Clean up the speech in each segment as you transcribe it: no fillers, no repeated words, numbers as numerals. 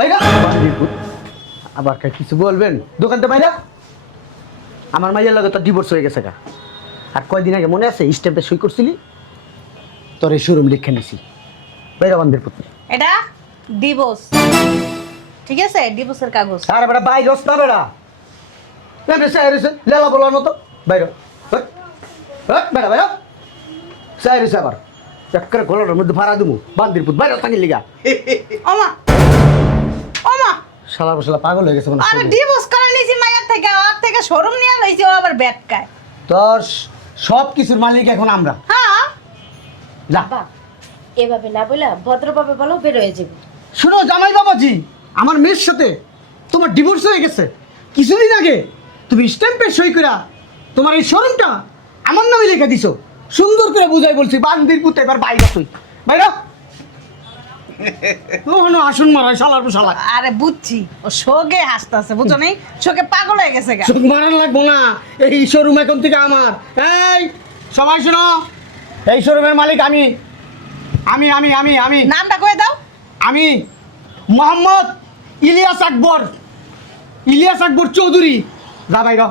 বাইরা আবার কিছু বলবেন দোকানতে বাইরা। আমার মাইয়ার লগে তোর ডিভোর্স হয়ে গেছে গা। আর কয়দিন আগে মনে আছে স্ট্যাম্পে সই করছিলি, তোর এই শোরুম লিখে নিছি। বাইরা বান্ধের পুত্র এটা ডিভোর্স, ঠিক আছে? ডিভোর্সের কাগজ। আরে বেটা বাইরস না বেটা, লেলা বলার মতো বাইর বেটা বাইর সাইরিস আবার চক্কর গোলার মধ্যে ভাড়া দেবো বান্দির পুত বাইরে থাকি লিগা। ওমা ওমা, শালা বসালা পাগল হয়ে গেছে মনে আরে ডিভোর্স করে নিয়েছি মায়ের থেকে, ওর থেকে শোরুম নিয়ে লইছি, ও আবার ব্যাটকায়। তোর সব কিছুর মালিক এখন আমরা। হ্যাঁ যা বাবা এভাবে না বলে ভদ্রভাবে বলো, বের হয়ে যাবে। শোনো জামাই বাবাজি, আমার মেয়ের সাথে তোমার ডিভোর্স হয়ে গেছে কিছুদিন আগে। তুমি স্ট্যাম্পে সই করা তোমার এই শোরুমটা আমার নামে লিখে দিছো। সুন্দর করে বুঝাই বলছি বান্দির পুত এবার বাইরে তুই বাইরে আসুন মারাই শালার শালা। আরে বুঝছি, ও শোকে হাসতেছে, বুঝছো নাই? শোকে পাগল হয়ে গেছে গা। চোখ মারান লাগবো না, এই শোরুম এখন থেকে আমার। এই সবাই শোনো, এই শোরুমের মালিক আমি আমি আমি আমি আমি নামটা কয়ে দাও। আমি মোহাম্মদ ইলিয়াস আকবর, ইলিয়াস আকবর চৌধুরী। যা বাইর,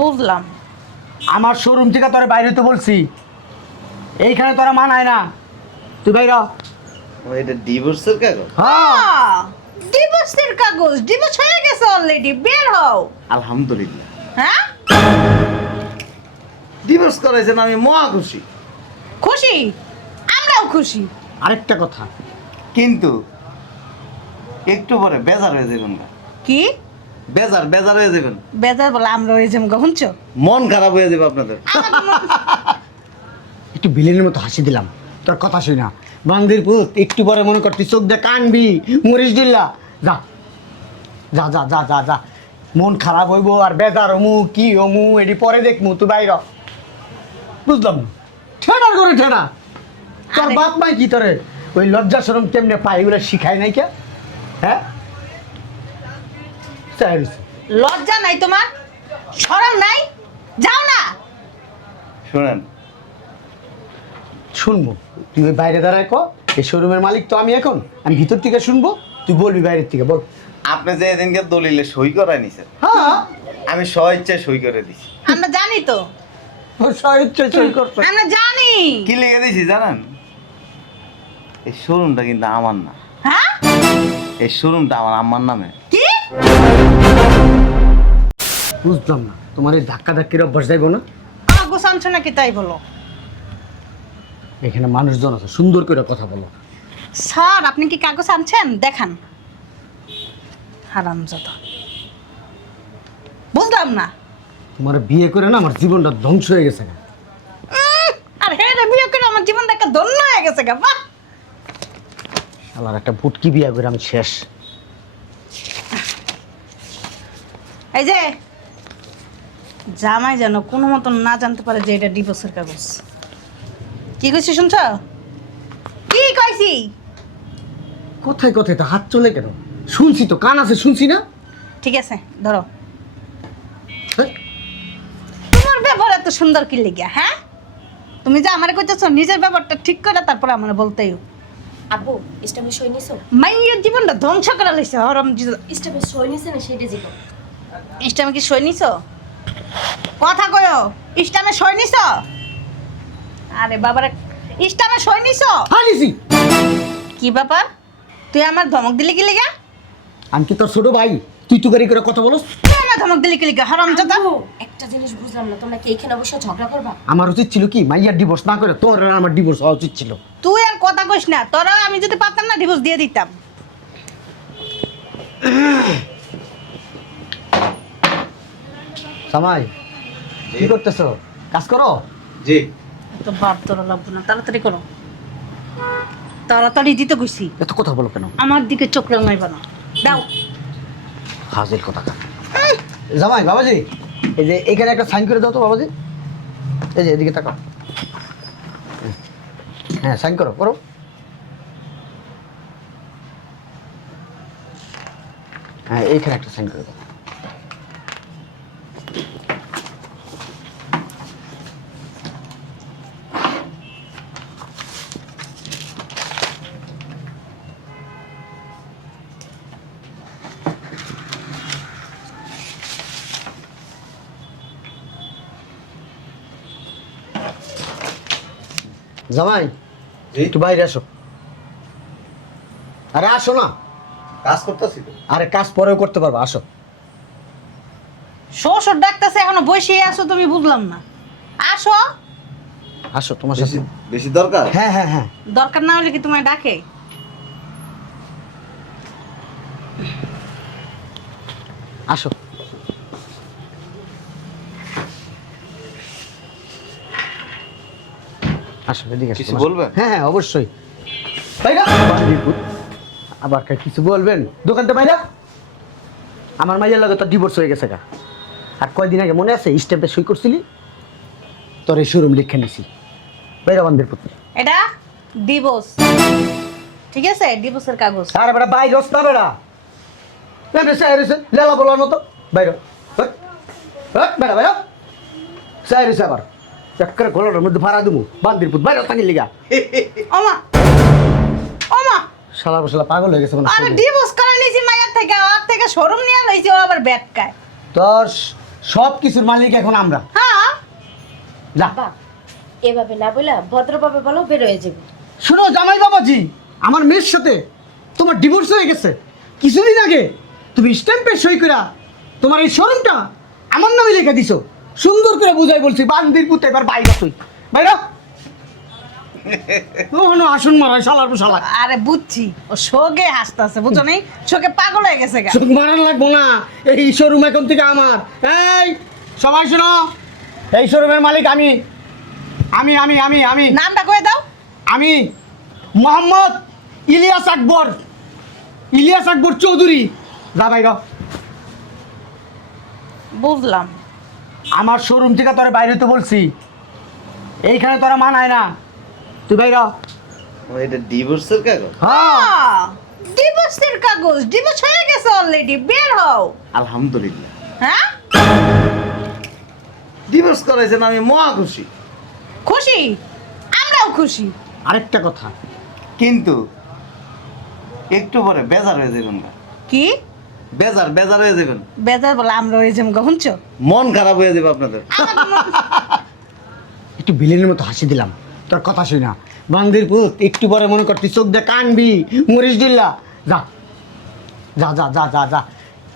বুঝলাম। আমার শোরুম থেকে তোরা বাইরে তো বলছি, এইখানে তোরা মানায় না, তুই বাইর। এটা ডিভোর্সের কাগজ? হ্যাঁ ডিভোর্সের কাগজ, ডিভোর্স হয়ে গেছে অলরেডি, বের হও। আলহামদুলিল্লাহ, হ্যাঁ ডিভোর্স করাইছেন, আমি মহা খুশি। খুশি, আমরাও খুশি। আরেকটা কথা, কিন্তু একটু পরে বেজার হয়ে যাবেন না। কি বেজার হয়ে যাবেন, বেজার বলে আমরা ওই যেমন শুনছো? মন খারাপ হয়ে যাবে আপনাদের। একটু বিলেনের মতো হাসি দিলাম তোর কথা শুই না। বান্দির পুত একটু পরে মনে করতি চোখ দিয়ে কানবি, মরিস দিল্লা। যা যা যা যা যা যা, মন খারাপ হইব আর বেজার হমু কি হমু এটি পরে দেখমু, তুই বাইর। বুঝলাম না, ঠেডার করে ঠেডা। তোর আরে- বাপ মাই কি তোরে ওই লজ্জা শরম কেমনে পায় এগুলো শিখায় নাই কে? হ্যাঁ চাইরিস। লজ্জা নাই তোমার, শরম নাই? যাও না। শোনেন, শুনবো তুই ওই বাইরে দাঁড়ায় ক, এই শোরুমের মালিক তো আমি, এখন আমি ভিতর থেকে শুনবো, তুই বলবি বাইরের থেকে বল। আপনি যে এদিনকে দলিলে সই করাই নিছেন, হ্যাঁ আমি স্বইচ্ছায় সই করে দিছি। আমরা জানি তো, ও সাহিত্য সই করছে। আমরা জানি। কি লিখে দিছি জানেন? এই শোরুমটা কিন্তু আমার না, হ্যাঁ এই শোরুমটা আমার আম্মার নামে। কি? বুঝলাম না, তোমার এই ধাক্কা ধাক্কির অভ্যাস যাইব না? কাগজ আনছো নাকি তাই বলো? এখানে মানুষজন আছে, সুন্দর করে কথা বলো। স্যার আপনি কি কাগজ আনছেন? দেখান। হারামজাদা, বুঝলাম না। তোমার বিয়ে করে না আমার জীবনটা ধ্বংস হয়ে গেছে। আর হ্যাঁ রে, বিয়ে করে আমার জীবনটা একটা ধন্য হয়ে গেছে গা। বাহ, শালার একটা ভুটকি বিয়ে করে আমি শেষ। এই যে জামাই যেন কোনো মতন না জানতে পারে যে এটা ডিভোর্সের কাগজ। কি কইছি শুনছ? কি কইছি? কোথায় কোথায় তো হাত চলে কেন? শুনছি তো, কান আছে, শুনছি না? ঠিক আছে ধরো। হ্যাঁ? তোমার ব্যবহার এত সুন্দর কি লিগা? হ্যাঁ তুমি যে আমারে কইতেছো, নিজের ব্যাপারটা ঠিক করে তারপর আমারে বলতেই। আব্বু স্টামে সই নিছো? মাইয়ের জীবনটা ধ্বংস করে লইছে হরম। স্টামে সই নিছে না সেটা জিগো। ইস্টামে কি সই নিছো? কথা কয়ো, ইস্টামে সই নিছো? আরে বাবারে, ইস্টামে সই নিছো? হ্যাঁ নিছি। কি ব্যাপার, তুই আমার ধমক দিলি কি লিগা? আমি কি তোর ছোট ভাই? তুই তুকারি করে কথা বলো। তুই আমার ধমক দিলি কি লিগা হারামজাদা? আব্বু একটা জিনিস বুঝলাম না, তোমরা কি এখানে অবশ্য ঝগড়া করবা? আমার উচিত ছিল কি মাইয়ার ডিভোর্স না করে তোর আর আমার ডিভোর্স হওয়া উচিত ছিল। তুই আর কথা কইস না, তোরা আমি যদি পারতাম না ডিভোর্স দিয়ে দিতাম। সামাই কি করতেছো? কাজ করো। জি। তো বাপ তোরা লাগবো না, তাড়াতাড়ি করো, তাড়াতাড়ি দিতে কইছি। এত কথা বলো কেন? আমার দিকে চোখ রাঙাইবা না, দাও। হাজির কথা কা জামাই বাবাজি, এই যে এখানে একটা সাইন করে দাও তো বাবাজি। এই যে এদিকে তাকাও। হ্যাঁ সাইন করো করো। হ্যাঁ এইখানে একটা সাইন করে দাও। জামাই একটু বাইরে আসো। আরে আসো না। কাজ করতেছি তো। আরে কাজ পরেও করতে পারবো, আসো। শ্বশুর ডাকতেছে এখনো বসে আছো তুমি, বুঝলাম না। আসো। আসো তোমার সাথে। বেশি দরকার? হ্যাঁ হ্যাঁ হ্যাঁ, দরকার না হলে কি তোমায় ডাকে? আসো। আসো এদিকে আসো, কিছু তোমার- বলবেন? হ্যাঁ হ্যাঁ অবশ্যই। বাইরা আবার কিছু বলবেন? দোকানতে বাইরা। আমার মাইয়ার লগে তো ডিভোর্স হয়ে গেছে গা। আর কয়দিন আগে মনে আছে স্ট্যাম্পে সই করছিলি? তোর এই শোরুম লিখে নিছি। বাইরা বান্দির পুত্র। এটা ডিভোর্স, ঠিক আছে? ডিভোর্সের কাগজ। আরে বেটা বাইরে না বেটা। এমনি সাইরেছে লেলা বলার মতো। বাইরে বেটা বাইরে সাইরেছে আবার চক্কর ঘোলার মধ্যে ভাড়া দেবো বান্দির পুত। বাইরে থাকি লিগা ওমা ওমা, শালা বসলা পাগল হয়ে গেছে মনে আরে হয়। ডিভোর্স করে নিয়েছি মায়ের থেকে, আর থেকে শোরুম নিয়ে লইছি, ও আবার ব্যাটকায়। তোর সব কিছুর মালিক এখন আমরা। হ্যাঁ, যা। আব্বা এভাবে না বলে ভদ্রভাবে বলো বের হয়ে যাবে। শুনো জামাই বাবাজি, আমার মেয়ের সাথে তোমার ডিভোর্স হয়ে গেছে কিছুদিন আগে। তুমি স্ট্যাম্পে সই করা তোমার এই শোরুমটা আমার নামে লিখে দিছো। সুন্দর করে বুঝাই বলছি বান্দির পুতে, এবার বাইরে তুই বাইরে। ও আসুন মারাই শালার শালা। আরে বুঝছি, ও শোকে হাসতেছে, বুঝো নাই? শোকে পাগল হয়ে গেছে গা। চোখ মারান লাগবো না, এই শোরুম এখন থেকে আমার। এই সবাই শোনো, এই শোরুমের মালিক আমি। আমি আমি আমি আমি নামটা কয়ে দাও। আমি মোহাম্মদ ইলিয়াস আকবর, ইলিয়াস আকবর চৌধুরী। যা বাইর। বুঝলাম। আমার শোরুম থেকে তোরা বাইরে তো বলছি, এইখানে তোরা মানায় না, তুই বাইর। এটা ডিভোর্সের কাগজ? হ্যাঁ ডিভোর্সের কাগজ, ডিভোর্স হয়ে গেছে অলরেডি, বের হও। আলহামদুলিল্লাহ, হ্যাঁ, ডিভোর্স করাইছেন, আমি মহা খুশি। খুশি? আমরাও খুশি। আরেকটা কথা, কিন্তু একটু পরে বেজার হয়ে যাবেন না। কি বেজার হয়ে যাবেন, বেজার বলে আমরা ওই যেমন শুনছো? মন খারাপ হয়ে যাবে আপনাদের। একটু বিলেনের মতো হাসি দিলাম তোর কথা শুই না। বান্দির পুত একটু পরে মনে কর তুই চোখ দিয়ে কানবি, মরিস দিল্লা। যা যা যা যা যা যা,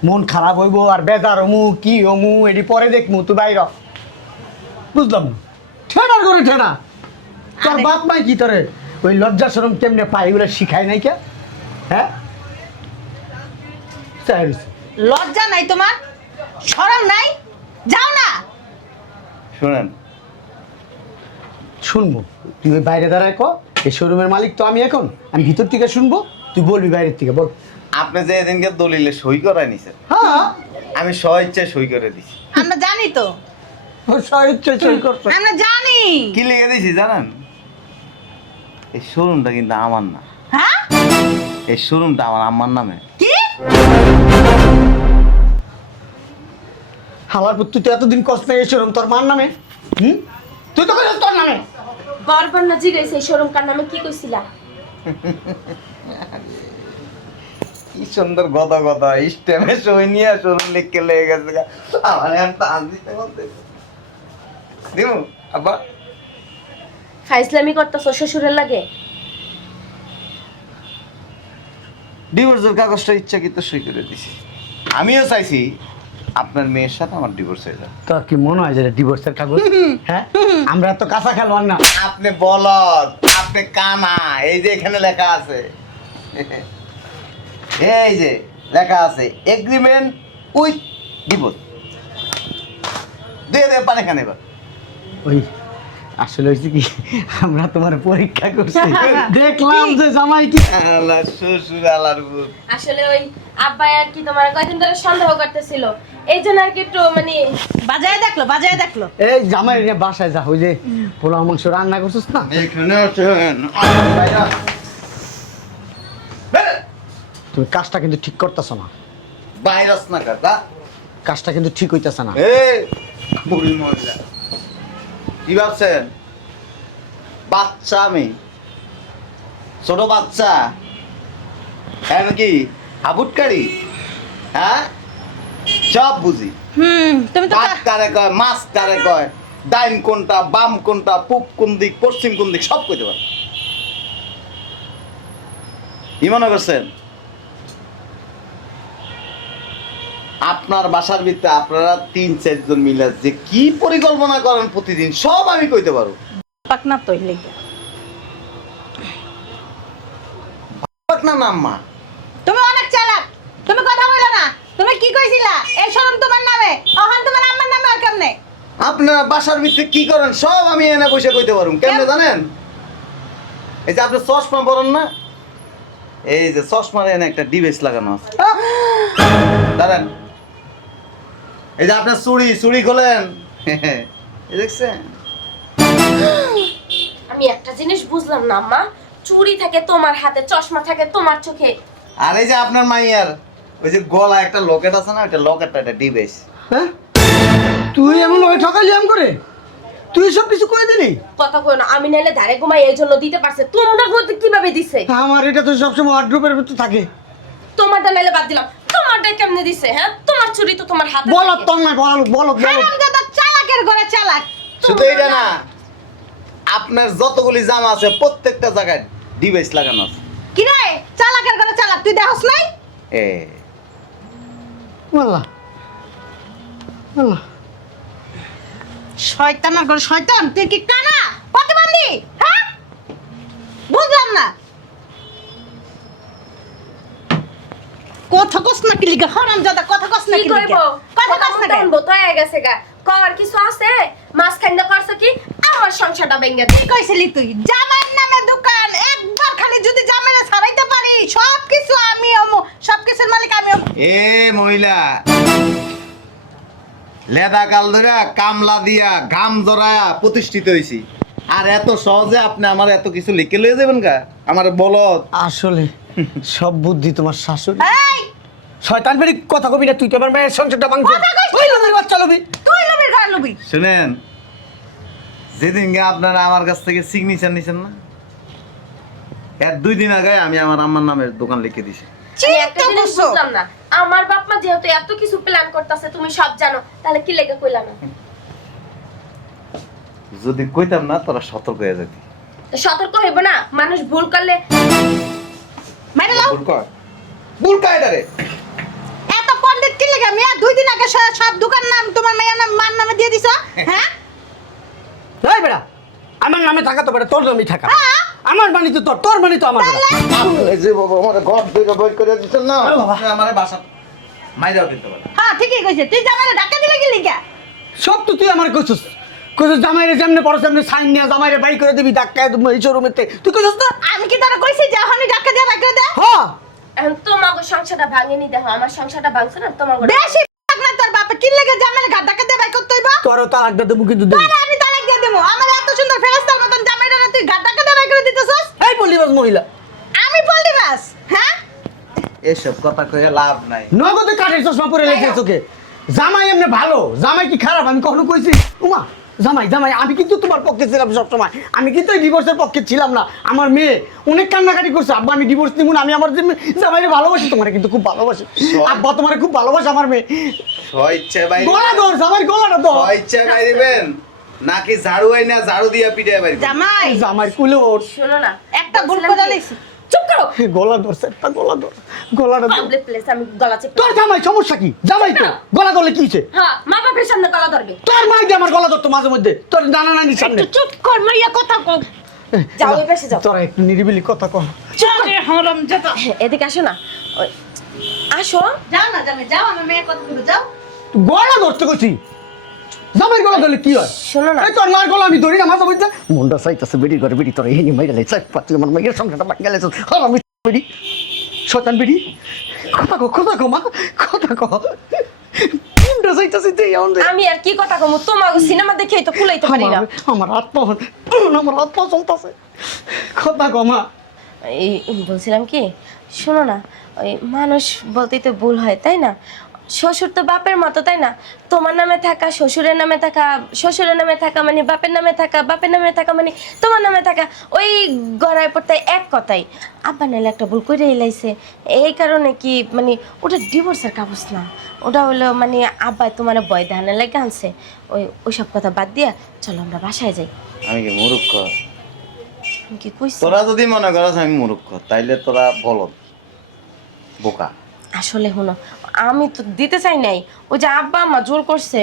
মন খারাপ হইব আর বেজার হমু কি হমু এটি পরে দেখমু, তুই বাইর। বুঝলাম না, ঠেডার করে ঠেডা। তোর আরে- বাপ মাই কি তোরে ওই লজ্জা শরম কেমনে পাই এগুলো শিখায় নাই কে? হ্যাঁ চাই রইছে। লজ্জা নাই তোমার? শরম নাই? যাও না। শুনেন, শুনবো, তুই ওই বাইরে দাঁড়ায় ক এই শোরুমের মালিক তো আমি। এখন আমি ভিতর থেকে শুনবো, তুই বলবি বাইরের থেকে বল। আপনি যে এদিনকে দলিলে সই করাই নিছেন, হ্যাঁ আমি স্বইচ্ছায় সই করে দিছি। আমরা জানি তো, ও সাহিত্য সই করছে। আমরা জানি। কি লিখে দিছি জানেন? এই শোরুমটা কিন্তু আমার না, হ্যাঁ, এই শোরুমটা আমার আম্মার নামে। কি? হালার পুত, তুই তো এতদিন কষ্ট নেই এই শোরুম তোর মার নামে। তুই তো কইছিস তোর নামে। বারবার না জিগাইছে এই শোরুম কার নামে কি কইছিলা? কি সুন্দর গদা গদা স্টেমে সই নিয়ে শোরুম লিখকে লেগে গেছে গা। আমার এখন টান দিতে বলতে দিব আব্বা। ফাইজলামি করতেছ শ্বশুরের লাগে? ডিভোর্সের কাগজটা ইচ্ছাকৃত সই করে দিছি। আমিও চাইছি আপনার মেয়ের সাথে আমার ডিভোর্স হয়ে যাবে। তোর কি মনে হয় যে ডিভোর্সের কাগজ? হ্যাঁ, আমরা তো কাঁচা খেলোয়ার না। আপনি বলদ, আপনি কানা। এই যে এখানে লেখা আছে, এই যে লেখা আছে এগ্রিমেন্ট উইথ ডিভোর্স। দিয়ে দে পানি খান এবার। ওই আসলে হয়েছে কি, আমরা তোমার পরীক্ষা করছি, দেখলাম যে জামাই কি। আল্লাহ শ্বশুর আলার ভূত। আসলে ওই আব্বাই আর কি তোমার কয়দিন ধরে সন্দেহ করতেছিল, এই জন্য আর কি একটু মানে বাজায় দেখলো, বাজায় দেখলো। এই জামাই নিয়ে বাসায় যা, ওই যে পোলাও মাংস রান্না করছিস না, এখানে আছেন। তুমি কাজটা কিন্তু ঠিক করতেছ না। ভাইরাস না কাটা। কাজটা কিন্তু ঠিক হইতেছে না। এই বুড়ি মহিলা, কি ভাবছেন? বাচ্চা আমি, ছোট বাচ্চা। এখন কি হাবুটকারি? হ্যাঁ, সব বুঝি। তুমি তো ভাত কারে কয়, মাছ কারে কয়, ডাইন কোনটা, বাম কোনটা, পূব কোন দিক, পশ্চিম কোন দিক সব কইতে পারবো। কি মনে করছেন আপনার বাসার ভিতরে আপনারা 3-4 জন মিলে যে কি পরিকল্পনা করেন প্রতিদিন সব আমি কইতে পারবো। পাক না তো লেগে না না আম্মা, তুমি অনেক চালাক, তুমি কথা বলো না। তুমি কি কইছিলা এই শরম তোমার নামে, ওখান তোমার আম্মার নামে আর কেমনে? আপনার বাসার ভিতরে কি করেন সব আমি এনে বসে কইতে পারবো। কেমনে জানেন? এই যে আপনি চশমা পরেন না, এই যে চশমার এনে একটা ডিভাইস লাগানো আছে, দাঁড়ান। এই যে আপনার চুড়ি খোলেন, এই দেখছেন? আমি একটা জিনিস বুঝলাম না আম্মা, চুড়ি থাকে তোমার হাতে, চশমা থাকে তোমার চোখে। আর এই যে আপনার মাইয়ার ওই যে গলা একটা লকেট আছে না, ওইটা লকেটটা একটা ডিভাইস। হ্যাঁ তুই এমন ভাবে ঠকালি আম করে, তুই সব কিছু করে দিলি। কথা কই না, আমি নাইলে ধারে ঘুমাই এই জন্য দিতে পারছে, তোমরা বলতে কিভাবে দিছে? আমার এটা তো সবসময় ওয়ার্ড্রোবের ভিতরে থাকে। তোমারটা নাইলে বাদ দিলাম, তোমারটা কেমনে দিছে? হ্যাঁ তোমার চুড়ি তো তোমার হাতে বলো থাকে। তোর না, বলো হারামজাদা চালাকের ঘরে চালাক। শুধু এইটা না, আপনার যতগুলি জামা আছে প্রত্যেকটা জায়গায় ডিভাইস লাগানো আছে। কি রে চালাকের ঘরে চালাক, তুই দেখছ নাই? এ আল্লাহ আল্লাহ, শয়তানের ঘরে শয়তান, তুই কি কানা প্রতিবন্ধী? হ্যাঁ বুঝলাম না। কথা কস না কি লিগা? হারামজাদা কথা কস না কি কি কইব? লিগা? কথা কস না কেন? বলতো হয়ে গেছে গা, কর কিছু আছে? মাছ খাইন্দা করছ কি? আমার সংসারটা ভেঙে দে। কি কইছিলি তুই? জামাইয়ের নামে দোকান, একবার খালি যদি জামাইরে ছাড়াইতে পারি সব কিছু আমি সব কিছুর মালিক আমি। এ মহিলা, লেদা কাল ধরা কামলা দিয়া ঘাম জড়ায়া প্রতিষ্ঠিত হইছি, আর এত সহজে আপনি আমার এত কিছু লিখে লয়ে যাবেন কা? আমার বলদ আসলে সব বুদ্ধি তোমার শাশুড়ি। এই শয়তান বেরি কথা কবি না, তুই তো আমার মায়ের সংসারটা ভাঙছিস। কথা কইছিস? ওই লোকের বাচ্চা লবি। তুই লবির ঘরে লবি। শুনেন, যেদিন গে আপনারা আমার কাছ থেকে সিগনেচার নিছেন না, এর 2 দিন আগে আমি আমার আম্মার নামের দোকান লিখে দিছি। আমি একটা চিন্তা জিনিস করছো? বুঝলাম না, আমার বাপ মা যেহেতু এত কিছু প্ল্যান করতেছে তুমি সব জানো, তাহলে কি লেগে কইলা না? যদি কইতাম না তোরা সতর্ক হয়ে যেতি। তো সতর্ক হইব না? মানুষ ভুল করলে মাইরে লাও। ভুল কায়দা রে। এত পণ্ডিত কি লিগা? মিয়া 2 দিন আগে সব দোকান নাম তোমার মায়ের নাম মান নামে দিয়ে দিছো। হ্যাঁ এই বেটা, আমার নামে থাকা তো বেটা তোর নামে থাকা। হ্যাঁ। আমার বাণী তো তোর, তোর বাণী তো আমার বেটা। এই যে বাবা আমার ঘর থেকে বের করে দিচ্ছেন না, আরে বাবা। আমার বাসা মাইরাও দিতে পারে। হ্যাঁ ঠিকই কইছে, তুই জামাইরে ধাক্কা দিলে কি লিগা? সব তো তুই আমার কইছিস। কইছিস জামাইরে যেমনে পড়ছ এমনি সাইন নিয়ে জামাইরে বাই করে দিবি ধাক্কায় এই শোরুমেতে। তুই কইছিস না? আমি কি তোরা কইছি যে এখনই ধাক্কা দিয়ে বাইক করে দে? হ্যাঁ এখন তোমাগো সংসারটা ভাঙেনি, দেখো আমার সংসারটা ভাঙছে না তোমাগো। বেশি পাক না তোর বাপে কি লিগা জামাইরে ধাক্কা দিয়ে বাইক করতে হইব? তোরও তালাকটা দেবো কিন্তু দেবি। তোরা আমি তালাক দিয়ে দেবো। আমার এত সুন্দর ফেরেশতার মতন জামাইরা তুই ধাক্কা দিয়ে বাইক করে দিতেছস? এই বলিবাস মহিলা, আমি বললি বাস। হ্যাঁ এসব কথা কয়ে লাভ নাই। নগদে কাঠের চশমা পরে লেগে চোখে। জামাই এমনি ভালো, জামাই কি খারাপ আমি কখনো কইছি? উমা জামাই জামাই আমি কিন্তু তোমার পক্ষে ছিলাম সবসময়। আমি কিন্তু এই ডিভোর্সের পক্ষে ছিলাম না। আমার মেয়ে অনেক কান্নাকাটি করছে, আব্বা আমি ডিভোর্স নিব না, আমি আমার জামাইরে ভালোবাসি। তোমার কিন্তু খুব ভালোবাসি আব্বা, তোমার খুব ভালোবাসে আমার মেয়ে। স্বইচ্ছায় বাইরে গলা ধর জামাই, গলাটা ধর। স্বইচ্ছায় বাইরেবেন নাকি ঝাড়ু আই না ঝাড়ু দিয়া পিঠে বাইরে? জামাই জামাই কুলে ওর শোনো না, একটা ভুল বলছিলাম করে কি? লইছি। চুপ করো। গলা ধরছে, একটা গলা ধর, গলাটা ধর। পাবলিক প্লেস আমি গলা চেপে। তোর জামাই সমস্যা কি? জামাই তো গলা ধরলে কি হইছে? হ্যাঁ মা বাপের সামনে গলা ধরবে। তোর মাই দিয়ে আমার গলা ধরতো মাঝে মধ্যে, তোর নানা নানির সামনে। একটু চুপ কর মাইয়া কথা কও। যাও, ওই পাশে যাও। তোরা একটু নিরিবিলি কথা কর। আরে হারামজাদা। এদিকে আসো না, ওই আসো। যাও না জামাই, যাও আমার মেয়ে কথা বলবো, যাও। গলা ধরতে কইছি, জামাই গলা ধরলে কি হয়? শোনো না, এই তোর মার গলা আমি ধরি না মাথা বুঝতে। মুন্ডা চাইতাছে বেড়ি করে বেড়ি, তোর এহিনি মাইরা লাই চাই পাচ্ছি আমার মাইয়ের সংসারটা বাকি গেলে আর আমি বেড়ি শয়তান বেড়ি। কথা কো মা, কথা কো। মুন্ডা চাইতাছে দেই আমাদের। আমি আর কি কথা কমু, তোমাকে সিনেমা দেখেই তো কুলাইতে পারি না। আমার আত্মা চলতেছে। কথা কো মা। এই বলছিলাম কি, শোনো না, ওই মানুষ বলতেই তো ভুল হয় তাই না? শ্বশুর তো বাপের মতো, তাই না? তোমার নামে থাকা, শ্বশুরের নামে থাকা, শ্বশুরের নামে থাকা মানে বাপের নামে থাকা, বাপের নামে থাকা মানে তোমার নামে থাকা, ওই গড়ায় পড়তে এক কথাই। আব্বা নাহলে একটা ভুল করে এলাইছে, এই কারণে কি মানে ওটা ডিভোর্সের কাগজ না, ওটা হলো মানে আব্বাই তোমার বয় ধানে লেগে আনছে। ওইসব কথা বাদ দিয়া চলো আমরা বাসায় যাই। আমি কি মূর্খ? আমি কি কইছি? তোরা যদি মনে করস আমি মূর্খ, তাইলে তোরা বলদ, বোকা। আসলে শোনো, আমি তো দিতে চাই নাই, ওই যে আব্বা আম্মা জোর করছে,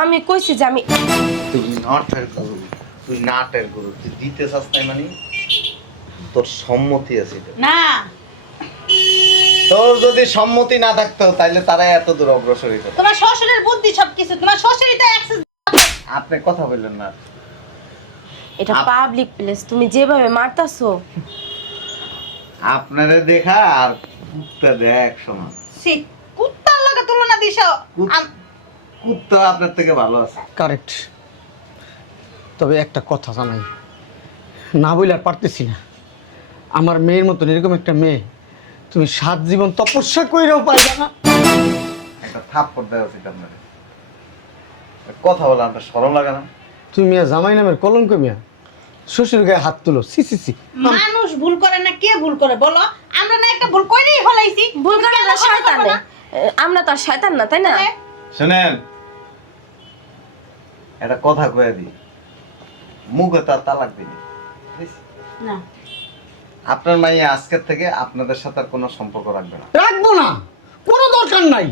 আমি কইছি যে আমি তুই নাটের গুরু, তুই নাটের গুরু, তুই দিতে চাস নাই মানে তোর সম্মতি আছে এটা। না তোর যদি সম্মতি না থাকতো তাইলে তারা এত দূর অগ্রসর হইতো না। তোমার শ্বশুরের বুদ্ধি সবকিছু, তোমার শ্বশুরই তো অ্যাক্সেস। আপনি কথা বললেন না। এটা পাবলিক প্লেস, তুমি যেভাবে মারতাছো। আপনারে দেখা আর কুত্তা দেখ সমান। সি কুত্তার লগে তুলনা দিছো। কুত্তা আপনার থেকে ভালো আছে। কারেক্ট। তবে একটা কথা জানাই, না বলে আর পারতেছি না। আমার মেয়ের মতন এরকম একটা মেয়ে তুমি 7 জীবন তপস্যা কইরাও পাইবা না। একটা থাপ্পড় দেওয়া উচিত আপনার। কথা বলে আপনার শরম লাগে না? তুমি মিয়া জামাই নামের কলঙ্ক মিয়া, শ্বশুর গায়ে হাত তুলো, সি সি সি। মানুষ ভুল করে না, কে ভুল করে বলো? আমরা না একটা ভুল কইরেই হলাইছি। ভুল করে না শয়তানে, আমরা তো আর শয়তান না, তাই না? শুনেন, একটা কথা কয়ে দিই, মুখে তার তালাক দিবি। না আপনার মাইয়া আজকের থেকে আপনাদের সাথে আর কোনো সম্পর্ক রাখবে না। রাখবো না, কোনো দরকার নাই।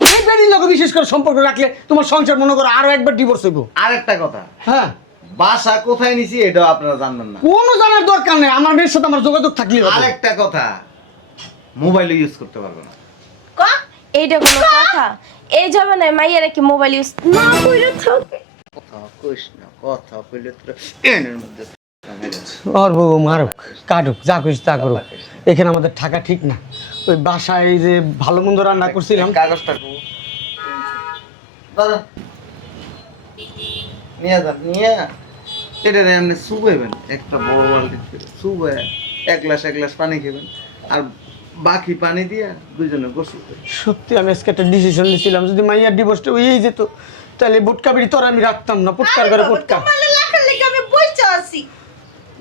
এই বেরির লোক বিশেষ করে সম্পর্ক রাখলে তোমার সংসার মনে করো আরো একবার ডিভোর্স হইব। আরেকটা কথা, হ্যাঁ, বাসা কোথায় নিছি এটাও আপনারা জানবেন না। কোনো জানার দরকার নেই, আমার মেয়ের সাথে আমার যোগাযোগ থাকলে হবে। আরেকটা কথা, মোবাইল ইউজ করতে পারবে না। ক এইটা কোনো কথা? এই জমানায় মাইয়ারা কি মোবাইল ইউজ না কইরে থাকে? কথা কইস না, কথা কইলে তোর এনের মধ্যে আর বউ মারুক কাটুক যা করিস তা করুক, এখানে আমাদের থাকা ঠিক না। ওই বাসায় যে ভালো মন্দ রান্না করছিলাম, কাগজটা দাদা নিয়ে যান, নিয়ে এটা এমনি শুবাইবেন, একটা বড় বালতি শুবে এক গ্লাস পানি খেবেন, আর বাকি পানি দিয়া দুইজনে গোসল করবেন। সত্যি আমি আজকে একটা ডিসিশন নিয়েছিলাম, যদি মাইয়ার ডিভোর্সটা হয়েই যেত তাহলে বুটকা বিড়ি তোর আমি রাখতাম না, পুটকার করে পুটকা তোমার লাখার লেগে আমি বইতে আছি।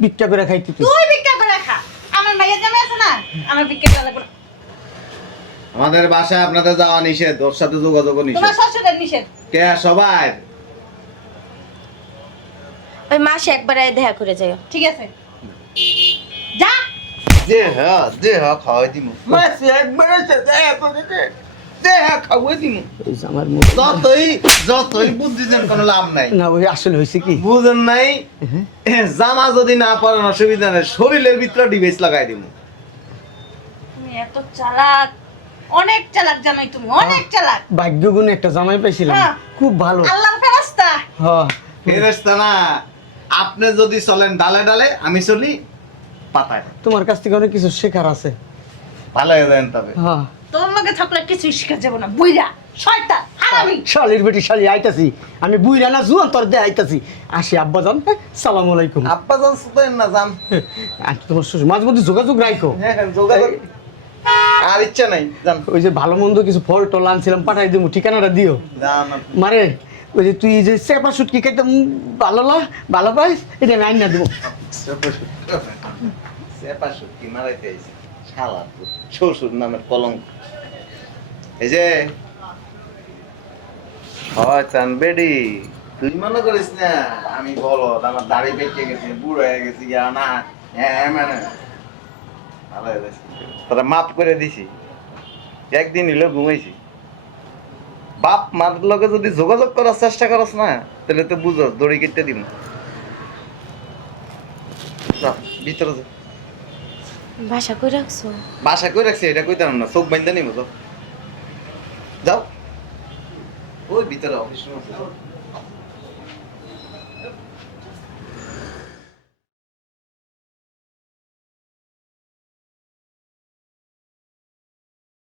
ভিক্ষা করে খাইতে তুই। তুই ভিক্ষা করে খা, আমার মাইয়া জামাই আছে না, আমার ভিক্ষা করা লাগবে না। আমাদের বাসায় আপনাদের যাওয়া নিষেধ, ওর সাথে যোগাযোগ তোমার নিষেধ। শ্বশুরের নিষেধ। কে সবাই ওই মাসে একবার আয় দেখা করে যাও। ঠিক আছে যা। যে খাওয়াই দিমু মাসে একবার এসে খাওয়াই দিমু। ওই যে আমার মুখ যতই বুদ্ধি দেন কোনো লাভ নাই। না, ওই আসলে হয়েছে কি, বুঝেন নাই, জামা যদি না পরেন অসুবিধা নেই, শরীরের ভিতরে ডিভাইস লাগাই দিমু। তুমি এত চালাক, অনেক চালাক জামাই তুমি, অনেক চালাক। ভাগ্য গুণে একটা জামাই পাইছিলাম, হ্যাঁ। খুব ভালো। আল্লাহর ফেরেশতা। হ্যাঁ, ফেরেশতা না, আপনি যদি চলেন ডালে ডালে, আমি চলি পাতায়। তোমার কাছ থেকে অনেক কিছু শেখার আছে। ভালো হয়ে যাবেন তবে। হ্যাঁ, তোর লগে থাকলে কিছুই শিখা যাবে না, বুইরা শয়তান হারামি। শালির বেটি শালি আইতাছি, আমি বুইরা না জুয়ান তোর দে আইতাছি। আসি আব্বা জান, সালাম আলাইকুম। আব্বা যান সুতেন না যান, আর তোমার শ্বশুর মাঝে মধ্যে যোগাযোগ রাখো। হ্যাঁ যোগাযোগ আর ইচ্ছা নাই, যান ওই যে ভালো মন্দ কিছু ফল টল আনছিলাম, পাঠাই দিব, ঠিকানাটা দিও। যান। মারে ওই যে তুই যে চেপা শুটকি খাইতে ভালো পাইস, এটা আমি আইন না দেবো। চেপা শুটকি মারাইতে আইছে শালা, শ্বশুর নামের কলঙ্ক। এই যে শয়তান বেডি, তুই মনে করিস না আমি বলদ, আমার দাড়ি পেকে গেছে, বুড়ো হয়ে গেছি না। হ্যাঁ মানে ভালো হয়ে গেছে, তোরা মাফ করে দিছি, একদিন হইলেও ঘুমাইছি। বাপ মার লগে যদি যোগাযোগ করার চেষ্টা করস না, তাহলে তো বুঝস দড়ি কেটে দিব। ভিতরে যা। বাসা কই রাখছো? বাসা কই রাখছি এটা কইতাম না, চোখ বাইন্দা নিব তো। যাও ওই ভিতরে অফিস রুম আছে।